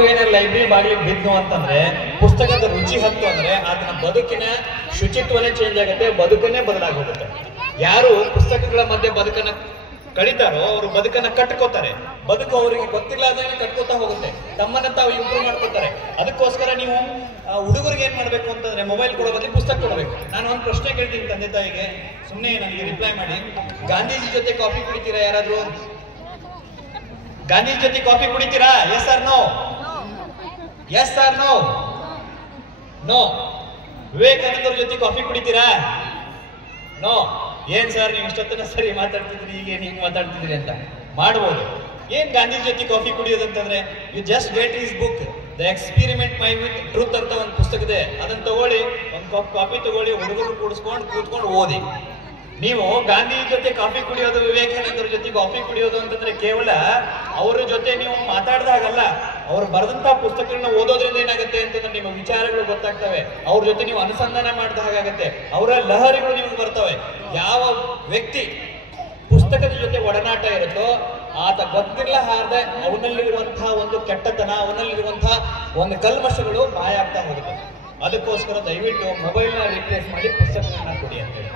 ಮಗು ಏನಾದ್ರು ಲೈಬ್ರರಿ ಬಾಗಿಲಿಗೆ ಬಿದ್ದು ಅಂತಂದ್ರೆ, ಪುಸ್ತಕದ ರುಚಿ ಹತ್ತು ಅಂದ್ರೆ ಅದನ್ನ ಬದುಕಿನ ಶುಚಿತ್ವನೇ ಚೇಂಜ್ ಆಗುತ್ತೆ, ಬದುಕನ್ನೇ ಬದಲಾಗೋಗುತ್ತೆ. ಯಾರು ಪುಸ್ತಕಗಳ ಮಧ್ಯೆ ಬದುಕನ್ನ ಕಳೀತಾರೋ ಅವರು ಬದುಕನ್ನ ಕಟ್ಕೋತಾರೆ. ಬದುಕು ಅವರಿಗೆ ಗೊತ್ತಿಲ್ಲದಾನೆ ಕಟ್ಕೋತಾ ಹೋಗುತ್ತೆ, ತಮ್ಮನ್ನ ತಾವು ಇಂಪ್ರೂವ್ ಮಾಡ್ಕೋತಾರೆ. ಅದಕ್ಕೋಸ್ಕರ ನೀವು ಹುಡುಗರಿಗೆ ಏನ್ ಮಾಡ್ಬೇಕು ಅಂತಂದ್ರೆ, ಮೊಬೈಲ್ ಕೊಡೋ ಬದಲು ಪುಸ್ತಕ ಕೊಡಬೇಕು. ನಾನು ಒಂದು ಪ್ರಶ್ನೆ ಕೇಳ್ತೀನಿ ತಂದೆ ತಾಯಿಗೆ, ಸುಮ್ಮನೆ ನನಗೆ ರಿಪ್ಲೈ ಮಾಡಿ. ಗಾಂಧೀಜಿ ಜೊತೆ ಕಾಫಿ ಕುಡಿತೀರಾ ಯಾರಾದ್ರೂ? ಗಾಂಧೀಜಿ ಜೊತೆ ಕಾಫಿ ಕುಡಿತೀರಾ? Yes or no? Yes or no? No. ವಿವೇಕಾನಂದರ ಜೊತೆ ಕಾಫಿ ಕುಡಿತೀರಾ? ನೋ. ಏನ್ ಸರ್ ನೀವು ಇಷ್ಟೊತ್ತನ ಸರಿ ಮಾತಾಡ್ತಿದ್ರಿ, ಈಗ ಹಿಂಗ್ ಮಾತಾಡ್ತಿದ್ರಿ ಅಂತ ಮಾಡ್ಬೋದು. ಏನ್ ಗಾಂಧೀಜಿ ಜೊತೆ ಕಾಫಿ ಕುಡಿಯೋದು ಅಂತಂದ್ರೆ, you just get his book the experiment my with truth ಅಂತ ಒಂದು ಪುಸ್ತಕ ಇದೆ, ಅದನ್ನ ತಗೊಳ್ಳಿ, ಒಂದು ಕಪ್ ಕಾಫಿ ತಗೊಳ್ಳಿ, ಹುಡುಗರು ಕೂಡಿಸ್ಕೊಂಡು ಕೂತ್ಕೊಂಡು ಓದಿ. ನೀವು ಗಾಂಧಿ ಜೊತೆ ಕಾಫಿ ಕುಡಿಯೋದು, ವಿವೇಕಾನಂದರ ಜೊತೆ ಕಾಫಿ ಕುಡಿಯೋದು ಅಂತಂದ್ರೆ ಕೇವಲ ಅವರ ಜೊತೆ ನೀವು ಮಾತಾಡ್ದಾಗಲ್ಲ, ಅವ್ರು ಬರೆದಂತ ಪುಸ್ತಕಗಳನ್ನ ಓದೋದ್ರಿಂದ ಏನಾಗುತ್ತೆ ಅಂತಂದ್ರೆ ನಿಮ್ಮ ವಿಚಾರಗಳು ಗೊತ್ತಾಗ್ತವೆ, ಅವ್ರ ಜೊತೆ ನೀವು ಅನುಸಂಧಾನ ಮಾಡಿದ ಹಾಗಾಗತ್ತೆ, ಅವರ ಲಹರಿಗಳು ನಿಮ್ಗೆ ಬರ್ತವೆ. ಯಾವ ವ್ಯಕ್ತಿ ಪುಸ್ತಕದ ಜೊತೆ ಒಡನಾಟ ಇರುತ್ತೋ ಆತ ಗೊತ್ತಿರಲಾರ್ದ ಅವನಲ್ಲಿರುವಂತಹ ಒಂದು ಕೆಟ್ಟತನ, ಅವನಲ್ಲಿರುವಂತಹ ಒಂದು ಕಲ್ಮಶಗಳು ಮಾಯ ಆಗ್ತಾ ಹೋಗುತ್ತೆ. ಅದಕ್ಕೋಸ್ಕರ ದಯವಿಟ್ಟು ಮೊಬೈಲ್ನ ರಿಪ್ಲೇಸ್ ಮಾಡಿ ಪುಸ್ತಕಗಳನ್ನ ಕೊಡಿ ಅಂತೇಳಿ.